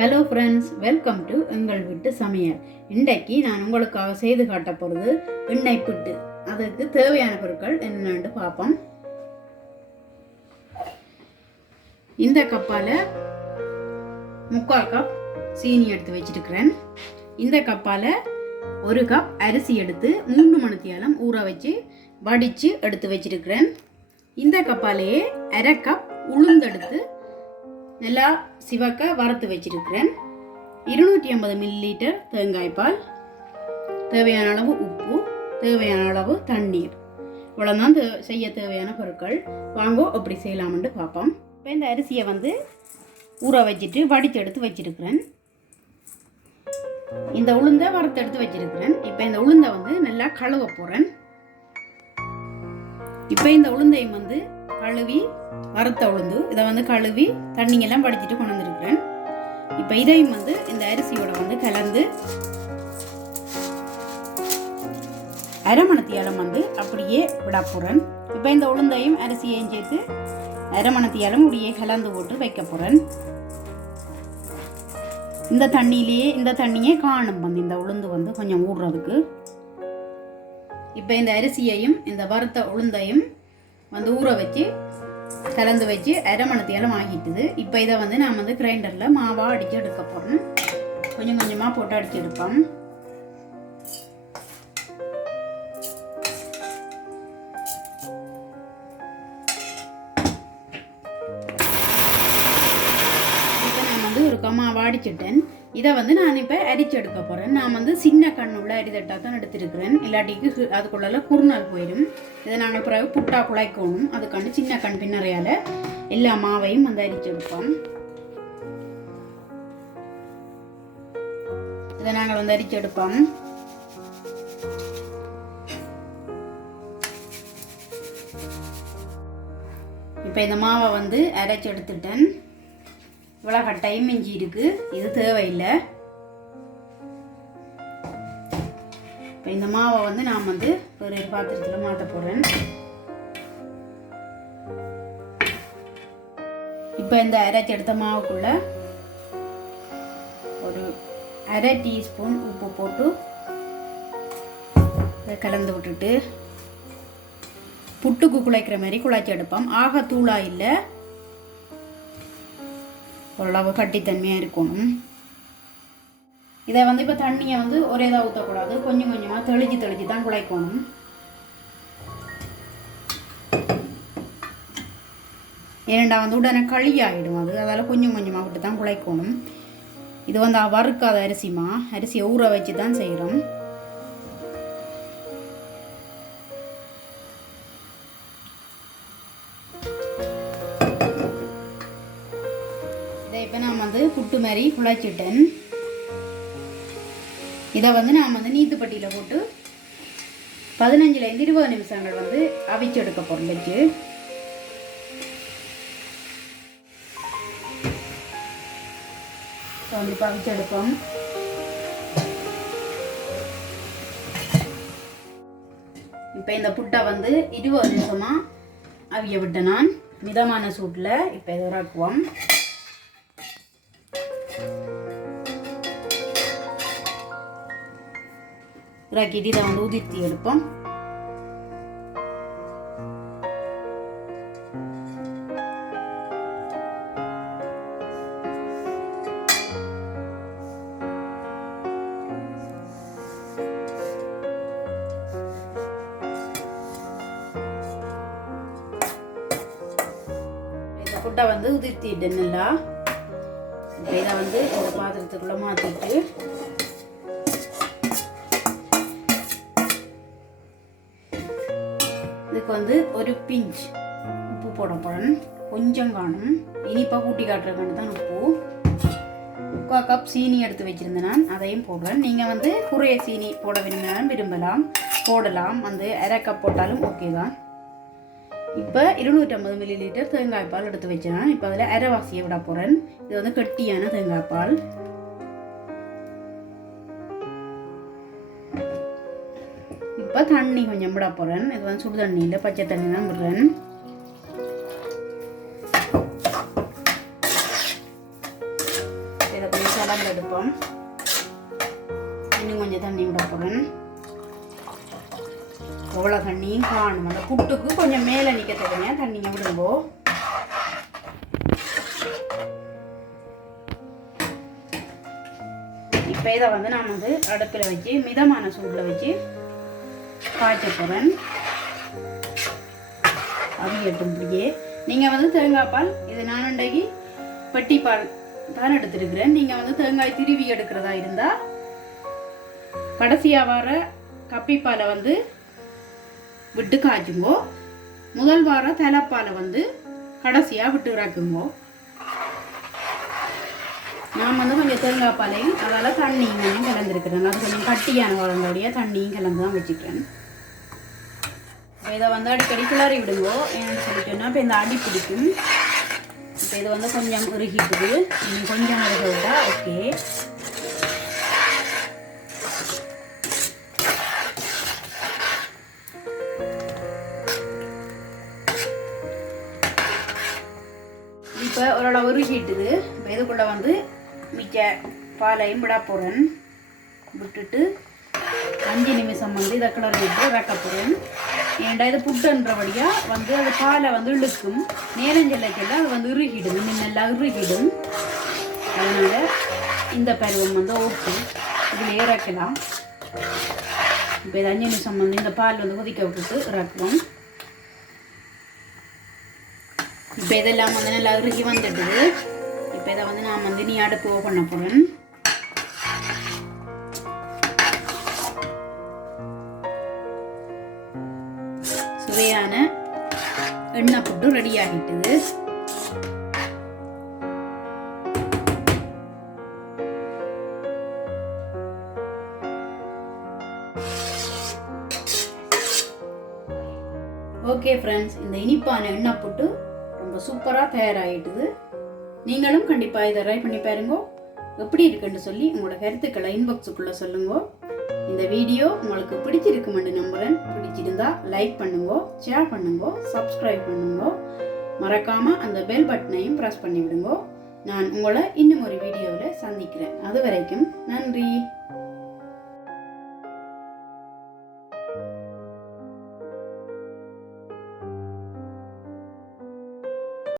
Hello friends, welcome to எங்கள் வீட்டு சமையல். இன்றைக்கு நான் உங்களுக்காக செய்து காட்ட போகிறது எண்ணெய் புட்டு. அதுக்கு தேவையான பொருட்கள் என்னென்னு பார்ப்போம். இந்த கப்பால் 3/4 கப் சீனி எடுத்து வச்சிருக்கிறேன். இந்த கப்பால் 1 கப் அரிசி எடுத்து 3 மணித்தியாலம் ஊற வச்சு வடித்து எடுத்து வச்சிருக்கிறேன். இந்த கப்பாலேயே 1/2 கப் உளுந்தெடுத்து நல்லா சிவக்க வறுத்து வச்சிருக்கிறேன். 250 மில்லிலிட்டர் தேங்காய் பால், தேவையான அளவு உப்பு, தேவையான அளவு தண்ணீர். இவ்வளோதான் செய்ய தேவையான பொருட்கள். வாங்கோ எப்படி செய்யலாம்னு பார்ப்போம். இப்போ இந்த அரிசியை ஊற வச்சுட்டு வடித்து எடுத்து வச்சிருக்கிறேன். இந்த உளுந்தை வறுத்து எடுத்து வச்சிருக்கிறேன். இப்போ இந்த உளுந்தை நல்லா கழுவ போகிறேன். இப்போ இந்த உளுந்தையும் கழுவி வறுத்த உளுந்து இதை கழுவி தண்ணியெல்லாம் வடிச்சிட்டு கொண்டு வந்துருக்கிறேன். இப்போ இதையும் இந்த அரிசியோட கலந்து அரை மணித்தியாலம் அப்படியே விட போகிறேன். இப்போ இந்த உளுந்தையும் அரிசியையும் சேர்த்து அரை மணித்தியாலம் அப்படியே கலந்து போட்டு வைக்க போகிறேன். இந்த தண்ணியே காணும் இந்த உளுந்து கொஞ்சம் ஊடுறதுக்கு. இப்போ இந்த அரிசியையும் இந்த வறுத்த உளுந்தையும் ஊற வச்சு கலந்து வச்சு அரை மணித்தியாலம் ஆகிட்டுது. இப்போ இதை நான் கிரைண்டரில் மாவாக அடித்து எடுக்க போகிறேன். கொஞ்சம் கொஞ்சமாக போட்டு அடித்து எடுப்போம். இப்போ நான் ஒரு மாவாக அடிச்சுட்டேன். இதை நான் இப்போ அரிச்சு எடுக்க போகிறேன். நான் சின்ன கண்ணுள்ள அரிதட்டாக தான் எடுத்துருக்கிறேன். இல்லாட்டிக்கு அதுக்குள்ள குறுநாள் போயிடும். இதை நாங்கள் பிறகு புட்டா குழைக்கணும். அதுக்காண்டு சின்ன கண் பின்னறையால் எல்லா மாவையும் அரிச்சு எடுப்போம். இதை நாங்கள் அரிச்சு எடுப்போம். இப்போ இந்த மாவை அரைச்சி எடுத்துட்டேன். இவ்வளோ கட்டாயம் மிஞ்சி இருக்கு, இது தேவையில்லை. இப்போ இந்த மாவை நான் ஒரு பாத்திரத்தில் மாற்ற போகிறேன். இப்போ இந்த அரைச்சி எடுத்த மாவுக்குள்ள ஒரு அரை டீஸ்பூன் உப்பு போட்டு கலந்து விட்டுட்டு புட்டுக்கு குழைக்கிற மாதிரி குழைச்சி எடுப்போம். ஆக தூளா இல்லை, ஓரளவு கட்டித்தன்மையாக இருக்கணும். இதை இப்போ தண்ணியை ஒரே இதாக ஊற்றக்கூடாது. கொஞ்சம் கொஞ்சமாக தெளிச்சு தான் குழைக்கணும். ஏனண்டா உடனே களி ஆகிடும். அதால் கொஞ்சம் கொஞ்சமாக விட்டு தான் குழைக்கணும். இது வறுக்காத அரிசியை ஊற வச்சு தான் செய்கிறோம். இப்போ நான் புட்டு மாதிரி குழைச்சிட்டேன். இதை நான் நீத்துப்பட்டியில் போட்டு 15லேருந்து 20 நிமிஷங்கள் அவிச்சு எடுக்க போகிறேன். வச்சு இப்போ அவிச்சு எடுப்போம். இப்போ இந்த புட்டை 20 நிமிஷமாக அவிய விட்டு நான் மிதமான சூட்டில் இப்போ இதை இறக்குவோம். இறக்கிட்டு இதை உதிர்த்தி எடுப்போம். இந்த புட்டை உதிர்த்திட்டு நல்லா இதை இந்த பாத்திரத்துக்குள்ள மாற்றிட்டு இதுக்கு ஒரு பிஞ்ச் உப்பு போட போகிறேன். கொஞ்சம் காணும், இனிப்பாக கூட்டி காட்டுறதுக்காண்டு தான் உப்பு. 3/4 கப் சீனி எடுத்து வச்சுருந்தேன். நான் அதையும் போடுறேன். நீங்கள் குறைய சீனி போட விரும்பலாம், போடலாம். 1/2 கப் போட்டாலும் ஓகே தான். இப்போ 250 மில்லிலிட்டர் தேங்காய் பால் எடுத்து வச்சேன். இப்போ அதில் அரைவாசியை விட போகிறேன். இது கட்டியான தேங்காய் பால். இப்போ தண்ணி கொஞ்சம் விட போகிறேன். இது சுடு தண்ணி இல்லை, பச்சை தண்ணி தான் விடுறேன். இதை கொஞ்சம் கலந்து எடுப்போம். இன்னும் கொஞ்சம் தண்ணி விட போகிறேன். எவ்வளோ தண்ணியும் காணும். அந்த புட்டுக்கு கொஞ்சம் மேலே நிற்க தகுந்த தண்ணியை விடுங்கோ. இப்போ இதை வந்து நான் வந்து அடுப்பில் வச்சு மிதமான சூடில் வச்சு காய்ச்ச போகிறேன். அவியட்டும் இப்படியே. நீங்கள் வந்து தேங்காய் பால், இது நான் இன்றைக்கு பெட்டி பால் தான் எடுத்துருக்கிறேன். நீங்கள் வந்து தேங்காய் திருவி எடுக்கிறதா இருந்தால் கடைசியாக வர கப்பிப்பாலை வந்து விட்டு காய்ச்சுங்கோ. முதல் வார தலைப்பாலை வந்து கடைசியாக விட்டு இறக்குங்கோ. நான் வந்து கொஞ்சம் தேங்காய் பாலையும் அதால் தண்ணியும் கொஞ்சம் கலந்துருக்கிறேன். அது கொஞ்சம் கட்டியான வளர்ந்தோடைய தண்ணியும் கலந்து தான் வச்சுக்கிறேன். இப்போ இதை வந்து அடிக்கடி கிளறி விடுங்கோ. என்னென்னு சொல்லிட்டோன்னா இப்போ இந்த அடி பிடிக்கும். இப்போ இது வந்து கொஞ்சம் உருகிக்குது. இன்னும் கொஞ்சம் உருக விட்டா ஓகே. இப்போ ஓரளவு உருகிட்டுது. இப்போ இதுக்குள்ளே வந்து மிச்ச பாலையும் விட போகிறேன். விட்டுட்டு 5 நிமிஷம் வந்து இதை கிளறி விட்டு இறக்க போகிறேன். ஏன்டா இது புட்டுன்றபடியாக வந்து அது பாலை வந்து இழுக்கும். நேரஞ்செல்லாம் அது வந்து இறுகிடும். இன்னும் நல்லா இறுகிடும். அதனால் இந்த பருவம் வந்து ஓகே, இதில் இறக்கலாம். இப்போ இது 5 நிமிஷம் வந்து இந்த பால் வந்து கொதிக்க விட்டுட்டு இறக்குவோம். இப்போ இதெல்லாம் வந்து நல்லா இறுகி வந்துடுது. இப்போ இதை வந்து நான் வந்து நீ அடுப்பு ஓப்பன் பண்ண போகிறேன். சுவையான எண்ணெய் புட்டு ரெடி ஆகிட்டுது. ஓகே ஃப்ரெண்ட்ஸ், இந்த இனிப்பான எண்ணெய் புட்டு ரொம்ப சூப்பராக தயாராகிட்டுது. நீங்களும் கண்டிப்பாக இதை ட்ரை பண்ணி பாருங்க. எப்படி இருக்குன்னு சொல்லி உங்களோட கருத்துக்களை இன்பாக்ஸுக்குள்ளே சொல்லுங்க. இந்த வீடியோ உங்களுக்கு பிடிச்சிருக்குமென்னு நம்புகிறேன். பிடிச்சிருந்தா லைக் பண்ணுங்க, ஷேர் பண்ணுங்க, சப்ஸ்கிரைப் பண்ணுங்க. மறக்காமல் அந்த பெல் பட்டனையும் ப்ரெஸ் பண்ணி விடுங்க. நான் உங்களை இன்னும் ஒரு வீடியோவில் சந்திக்கிறேன். அது வரைக்கும் நன்றி.